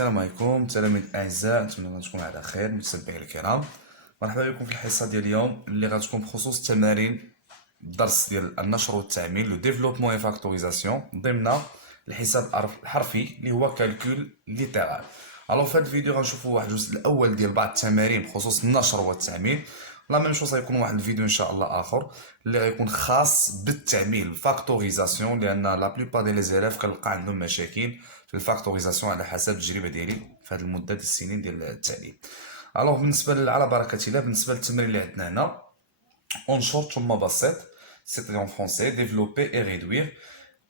السلام عليكم تلاميذ الاعزاء، نتمنى تكونوا على خير. متتبعين الكرام، مرحبا بكم في الحصه ديال اليوم اللي غتكون بخصوص التمارين الدرس ديال النشر والتعميل لو ديفلوبمون اي فاكتوريزاسيون ضمن الحساب الحرفي اللي هو كالكول ليترال. الوغ في هذا الفيديو غنشوفوا واحد الجزء الاول ديال بعض التمارين بخصوص النشر والتعميل. لا ميم شوز غيكون واحد الفيديو ان شاء الله اخر اللي غيكون خاص بالتعميل الفاكتوريزاسيون، لان لا بليبار ديال لي زيلاف كنلقى عندهم مشاكل في الفاكتوريزاسيون على حسب التجربه ديالي في هذه المده ديال السنين ديال التعليم. الوغ بالنسبه على بركه الله، بالنسبه للتمرين اللي عندنا هنا اون شورت ثم بسيط سيتي اون فرونسي développer et réduire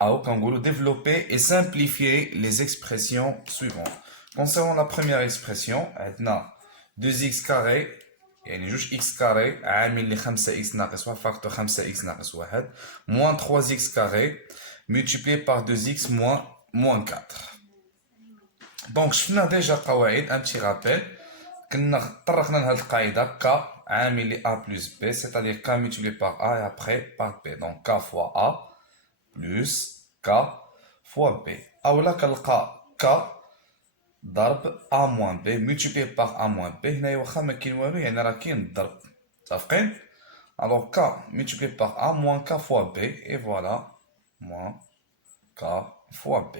او كنقولوا développer et simplifier les expressions suivantes. Concernant la première expression عندنا 2x carré يعني جوج x كاري عامل لي 5x ناقص 1 فاكتور 5x ناقص 1 moins 3x كاري multiplié par 2x moins 4. دونك شفنا ديجا قواعد ان تي رابيل، كنا طرقنا لهاد القاعده ك عامل لي a plus b c'est-à-dire k multiplié par a et après par b. donc k fois a plus k fois b، اولا كنلقى k ضرب a moins b multiplié par a moins b. هنايا واخا ما كاين والو يعني راه كاين الضرب، متفقين؟ alors k multiplié par a moins k fois b et voilà moins k fois b.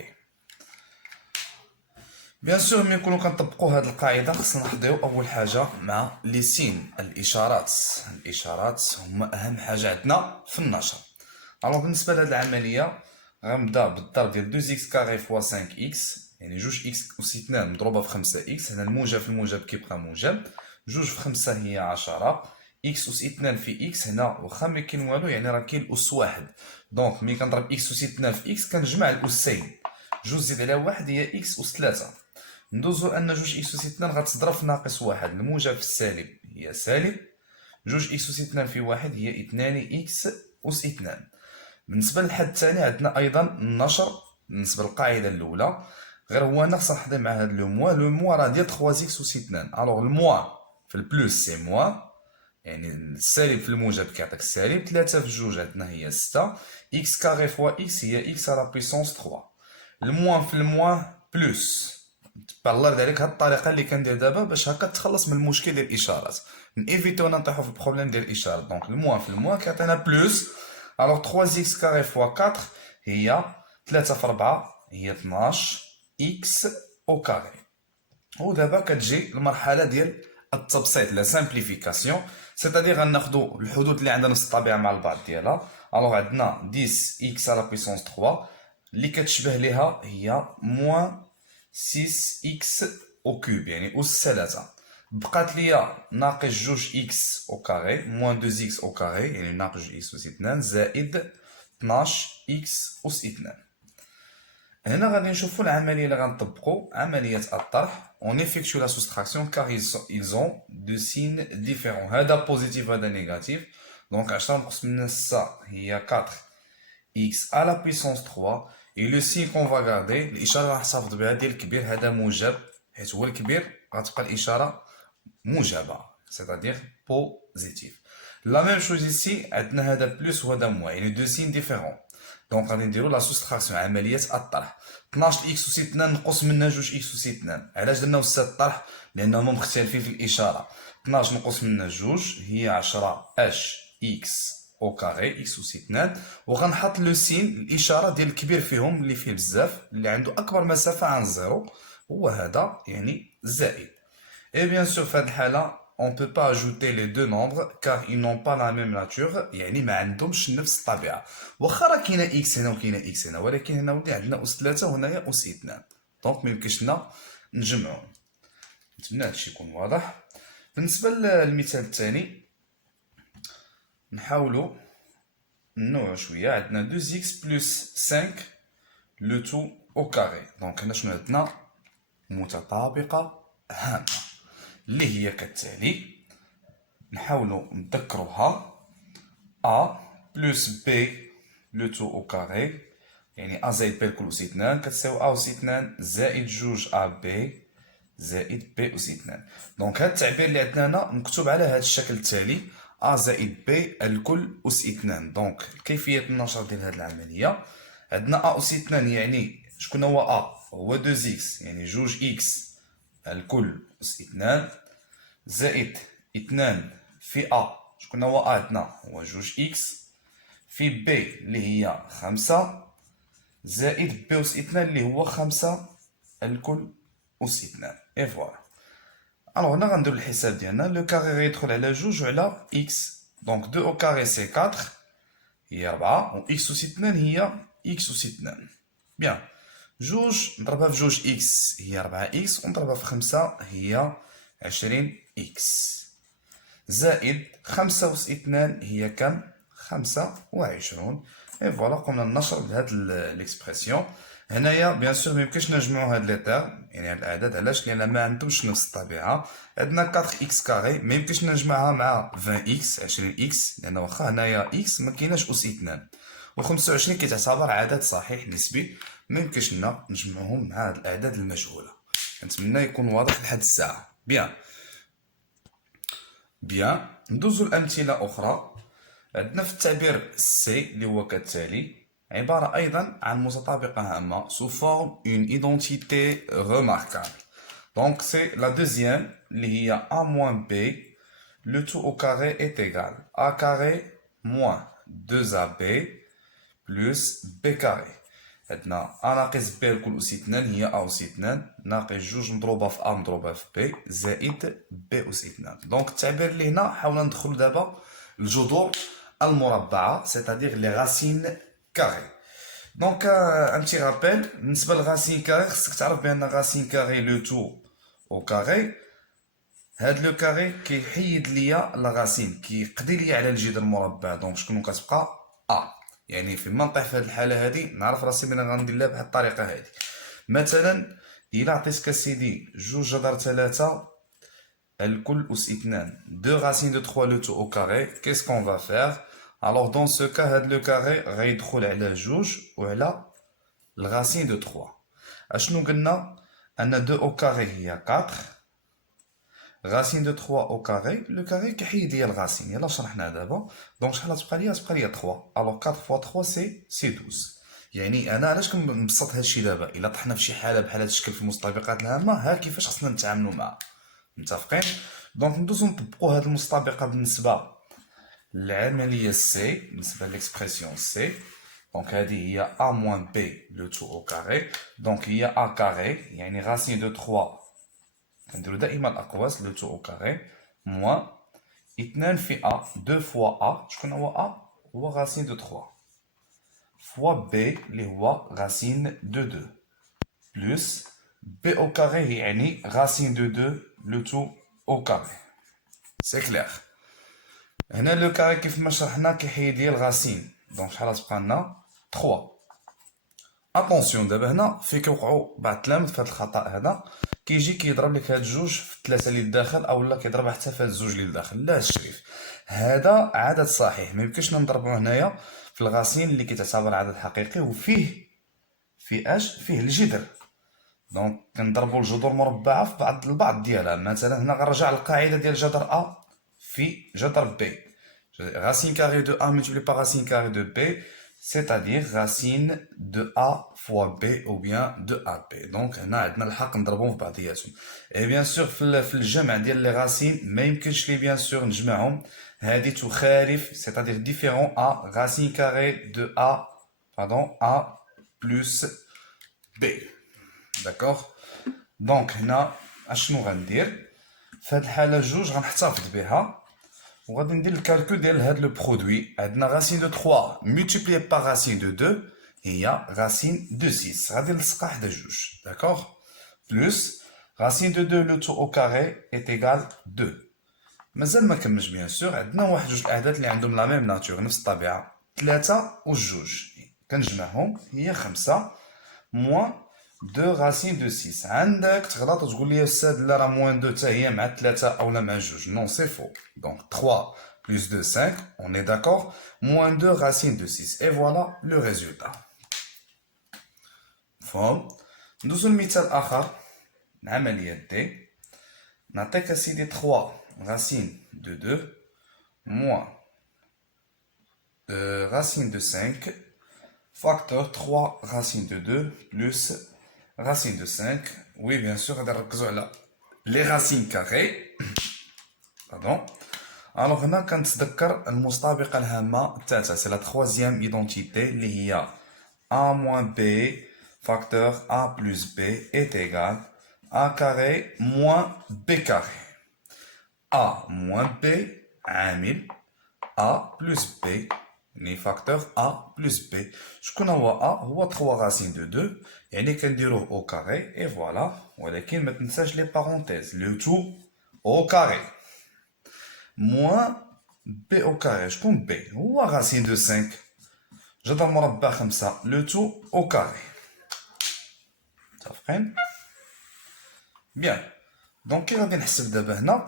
بيان سور ملي نكونو كنطبقو هاد القاعده خصنا نحضيو اول حاجه مع لي سين الاشارات هما اهم حاجه عندنا في النشر. الوغ بالنسبه لهاد العمليه غنبدا بالضرب ديال 2x كاري فوا 5x يعني جوج اكس اس 2 مضروبه في 5x. هنا الموجب في الموجب كيبقى موجب، جوج في 5 هي 10 اكس اس 2 في اكس. هنا واخا ما كاين والو يعني راه كاين الاس واحد، دونك ملي كنضرب اكس اس 2 في اكس كنجمع الاسين، جوج زيد على واحد هي اكس اس 3. ندوزو ان جوج اكس اس 2 غتضرب في ناقص واحد، الموجب في السالب هي سالب، جوج اكس اس 2 في واحد هي 2 اكس اس 2. بالنسبه للحد الثاني عندنا ايضا النشر بالنسبه للقاعده الاولى، غير هو انا خصنا نحضر مع هذا لو موا راه ديال 3 اكس اس 2. الوغ الموا في البلوس سي موا يعني السالب في الموجب كيعطيك السالب، 3 في جوج عندنا هي 6 اكس كاري فوا اكس هي اكس على بيسونس 3. الموا في الموا بلوس بالله عليك. هاد الطريقه اللي كندير دابا باش هكا تخلص من المشكل ديال الاشارات، نيفيتو نطيحو في البروبليم ديال الاشارات. دونك الموا في الموا كيعطينا بلوس، الوغ 3 اكس كاري فوا 4 هي 3 في 4 هي 12 اكس او كاري. ودابا كتجي المرحله ديال التبسيط لا سامبليفيكاسيون، سيتادير غناخدو الحدود اللي عندنا نفس الطبيعه مع البعض ديالها. الوغ عندنا 10 اكس على بيسونس 3 اللي كتشبه ليها هي موان 6 اكس او كوب يعني اس 3. بقات ليا ناقص جوج اكس او كاري موان 2 اكس او كاري يعني ناقص جوج اكس اس 2 زائد 12 اكس اس 2. هنا غادي نشوفوا العمليه اللي غنطبقوا عمليه الطرح. on effectue la soustraction car ils ont deux signes différents، هذا بوزيتيف هذا نيجاتيف. دونك 10 نقص من 6 هي 4 x à la puissance 3 et le signe qu'on va garder الاشاره راح نحتفظ بها ديال الكبير هذا موجب حيت هو الكبير غتبقى الاشاره موجبه c'est-à-dire بوزيتيف. لا ميم شوز ici عندنا هذا بلس وهذا موان يعني دو سين ديفيرون. دونك غادي نديرو لا سوستراكسيون عمليه الطرح. 12 اكس اس 2 نقص منها جوج اكس اس 2. علاش درنا وسط الطرح؟ لانهم مختلفين في الاشاره. 12 نقص منها جوج هي 10 اش اكس او كاري اكس اس 2، وغنحط لو سين الاشاره ديال الكبير فيهم اللي فيه بزاف اللي عنده اكبر مسافه عن الزيرو هو هذا يعني زائد. Et bien sûr في هذه الحاله on peut pas ajouter les deux nombres car ils n'ont pas la même nature يعني ما عندهمش نفس الطبيعه. واخا راه كاينه اكس هنا وكاينه اكس هنا، ولكن هنا ولي عندنا اس 3 وهنايا اس 2، دونك ما يمكنش لنا نجمعهم. نتمنى هادشي يكون واضح. بالنسبه للمثال الثاني نحاولوا نوعوا شويه. عندنا 2x بلس 5 لو تو او كاري. دونك هنا شنو عندنا؟ متطابقه هامه اللي هي كالتالي. نحاولوا نذكروها a بلس b لو تو او كاري يعني a زائد b الكل اس 2 كتساوي a اس 2 زائد جوج a b زائد b اس 2. دونك هاد التعبير اللي عندنا هنا مكتوب على هاد الشكل التالي a زائد b الكل اس 2. دونك كيفيه النشر ديال هاد العمليه عندنا a اس 2 يعني شكون هو a؟ هو 2x يعني جوج x الكل أس 2 زائد 2 في a شكون هو a عندنا هو جوج x في b اللي هي 5 زائد b أس 2 اللي هو 5 الكل أس 2 اي فوالا. الوغ هنا غنديرو الحساب ديالنا لو كاري غيدخل على جوج وعلى x دونك 2 au carré سي 4 هي 4 و x أس 2 هي x أس 2 بيان. جوج نضربها في جوج إكس هي 4x ونضربها في 5 هي 20x زائد 5 أس 2 هي كم 25 اي فوالا. قمنا ننشر بهاد ليكسبرسيون. هنايا بيان سور ميمكنش نجمعو هاد لي تيرم يعني هاد الاعداد علاش لان ما عندهمش نفس الطبيعه. عندنا 4x كاري ميمكنش نجمعها مع 20x 20x لان واخا هنايا x مكايناش أس 2 و 25 كيتعتبر عدد صحيح نسبي ميمكنش لنا نجمعهم مع هاد الاعداد المجهوله. كنتمنى يكون واضح لحد الساعه. بيان ندوزو لامثله اخرى. عندنا في التعبير سي اللي هو كالتالي عباره ايضا عن متطابقه هامه sous forme une identité remarquable. Donc c'est la deuxième اللي هي a moins b le tout au carré est égal a carré moins 2ab plus b carré. عندنا a ناقص b الكل أس 2 هي a أس 2 ناقص جوج مضروبة في a مضروبة في b زائد b أس 2. دونك التعبير اللي هنا حاولنا ندخلو دابا الجذور المربعة c'est-à-dire les racines carrées. دونك ان بتي رابيل بالنسبة للغاسين كاري خصك تعرف بأن غاسين كاري لو تو أو كاري هاد لو كاري كيحيد ليا لاغاسين كيقضي ليا على الجذر المربع. دونك شكون كتبقى a يعني فيما نطيح في هاد الحالة هادي نعرف راسي بلي غندير لها بهاد الطريقة هادي. مثلا إلا عطيتك اسيدي جوج جذر 3 الكل أس 2 2 racines de 3 le tout au carré qu'est-ce qu'on va faire. alors dans ce cas هاد لو كاري غيدخل على جوج وعلى الغاسين دو 3. اشنو قلنا ان 2 au carré هي 4 racine de 3 au carré لو كاري كيحيد ليا الغاسين يلا شرحنا دابا. دونك شحال تبقى ليا 3 alors 4 fois 3 سي 12. يعني انا علاش كنبسط هادشي دابا الا طحنا في شي حاله بحال هاد الشكل في المستطابقات الهامه ها كيفاش خصنا نتعاملوا معها متفقين. دونك ندوزو نطبقوا هاد المستطابقه بالنسبه للعمليه سي بالنسبه ليكسبرسيون سي. دونك هذه هي a moins b le tout au carré دونك هي a carré يعني racine de 3 كنديرو دائما الاقواس le tout au carré moins 2 في a 2 fois a شكون هو a هو racine de 3 fois b اللي هو racine de 2 plus b au carré يعني racine de 2 le tout au carré. c'est clair. هنا لو كاري كيف ما شرحنا كيحيد ليا الغاسين دونك شحال تبقى لنا 3. اتونسيون دابا هنا فين كيوقعوا بعض التلاميذ في هذا الخطا هذا كيجي كيضرب لك هاد جوج في الثلاثه اللي لداخل اولا كيضربها حتى في هاد الزوج اللي لداخل. لا الشريف هذا عدد صحيح ما يمكنش نضربوه هنايا في الغاسين اللي كيتعتبر عدد حقيقي وفيه فيه الجذر. دونك كنضربوا الجذور مربعه في البعض ديالها. مثلا هنا غنرجع للقاعده ديال جذر a في جذر b racine carrée de a multiplié par racine carrée de b c'est-à-dire racine de a fois b ou bien de ab. donc هنا عندنا الحق نضربهم في بعضياتهم. et bien sûr في الجمع ديال لي غاسين ما يمكنش لي bien sûr نجمعهم هذه تخالف c'est-à-dire différent à racine carrée de a plus b. d'accord. donc هنا اشنو غندير في هاد الحاله جوج غنحتفظ بها وغادي ندير الكالكول ديال هاد لو برودوي. عندنا راسين دو 3 ملتيبليي بار راسين دو 2 هي راسين دو 6 غادي نلصقها حدا جوج داكوغ بلس راسين دو 2 لو تو او كاري ايت ايغال 2. مازال ما كملش بيان سور عندنا واحد جوج الاعداد اللي عندهم لا ميم ناتور نفس الطبيعه 3 و 2 كنجمعهم هي 5 موان 2 racine de 6. عندك تغلط وتقول لي استاذ لا راه موان 2 حتى هي مع 3 اولا مع 2 نو سي فو. دونك 3 plus 2 5 on est d'accord moins 2 racine de 6 et voilà le résultat. مفهوم. ندوزو لمثال اخر العمليه دي. نعطيك اسيدي 3 racine de 2 moins racine de 5 facteur 3 racine de 2 plus racine de 5. Oui, bien sûr, غادي نركزوا على les racines carrées. Pardon. Alors هنا كنتذكر المستبقة الهامة الثالثة، c'est la troisième identité اللي هي a moins b facteur a plus b est égal a carré moins b carré. a moins b عامل a plus b يعني facteur a plus b. شكون هو a؟ هو 3 racines de 2 يعني كنديروه au carré et voilà. ولكن ما تنساش les parenthèses, le tout au carré moins b au carré. شكون b؟ هو racine de 5 جذر مربع 5 le tout au carré. متفقين؟ بيان. دونك كي غادي نحسب دابا هنا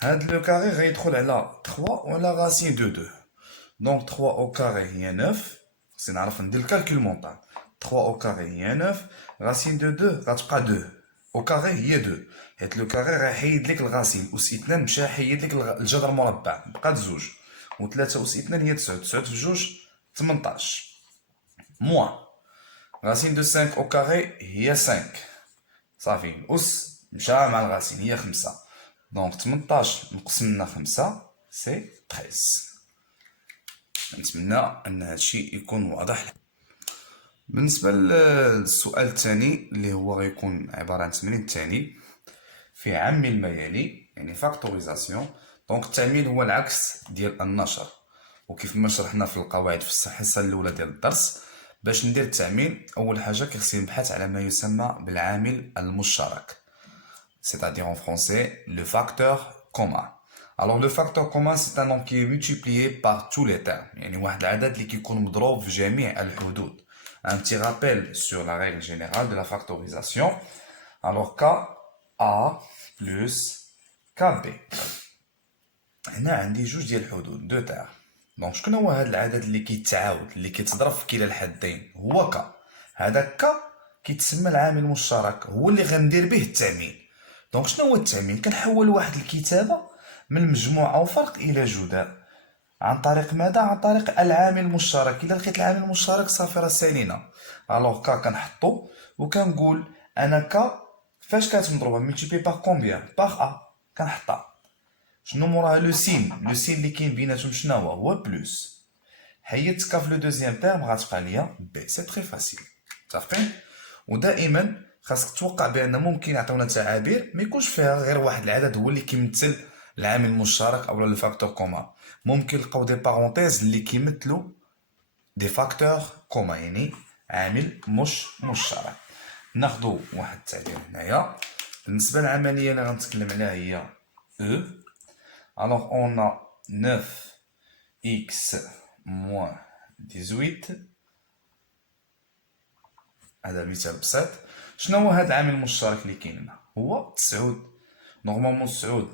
هاد لو كاري غيدخل على 3 وعلى racine de 2. دونك 3 au carré هي 9. خصني نعرف ندير الكالكول مونطال. 3 au carré هي 9 racine de 2 غتبقى 2 au carré هي 2 حيت لو كاري غيحيد لك الغاسين أس 2 مشى حيد لك الجذر مربع بقات 2 و3 أس 2 هي 9 9 في 2 18 موان racine de 5 au carré هي 5 صافي الأس مشى مع الغاسين هي 5 دونك 18 نقسم لنا 5 سي 13. نتمنى ان هادشي يكون واضح. بالنسبه للسؤال الثاني اللي هو غيكون عباره عن التمرين الثاني في عمل ما يلي يعني فاكتوريزاسيون. دونك التعميل هو العكس ديال النشر، وكيف ما شرحنا في القواعد في الحصه الاولى ديال الدرس، باش ندير التعميل اول حاجه كيخصني نبحث على ما يسمى بالعامل المشترك، c'est-à-dire en français le facteur commun. Alors le facteur commun c'est un nom qui est multiplié par tous les termes، يعني واحد العدد اللي كيكون مضروب في جميع الحدود. Un petit rappel sur la règle générale de la factorisation. Alors KA plus KB. هنا عندي جوج ديال الحدود دو تاع. دونك شكون هو هذا العدد اللي كيتعاود اللي كيتضرب في كلا الحدين؟ هو ك. هذا ك كيتسمى العامل المشترك، هو اللي غندير به التعميل. دونك شنو هو التعميل؟ كنحول واحد الكتابه من مجموع او فرق الى جداء عن طريق ماذا؟ عن طريق العامل المشترك. الا لقيت العامل المشترك صافي راه سالينا. الوغ ك كنحطو وكنقول انا ك فاش كانت مضروبه ملتيبي باغ كومبيان؟ باغ ا. كنحطها شنو موراها لو سين؟ لو سين اللي كاين بيناتهم شنو هو بلوس. حيدت ك في لو دوزيام تيرم غتبقى ليا بي. سي تري فاسيل. متفقين؟ ودائما خاصك توقع بان ممكن يعطيونا تعابير ما يكونش فيها غير واحد العدد هو اللي كيمثل العامل المشترك او لو فاكتور كومان. ممكن نلقاو دي بارونتيز اللي كيمثلوا دي فاكتور كومان يعني عامل مش مشترك. ناخذ واحد التعبير هنايا بالنسبه للعمليه اللي غنتكلم عليها هي او. Alors on a 9x moins 18. هذا مثال بسيط. شنو هو هذا العامل المشترك اللي كاين هنا؟ هو 9. نورمالمون 9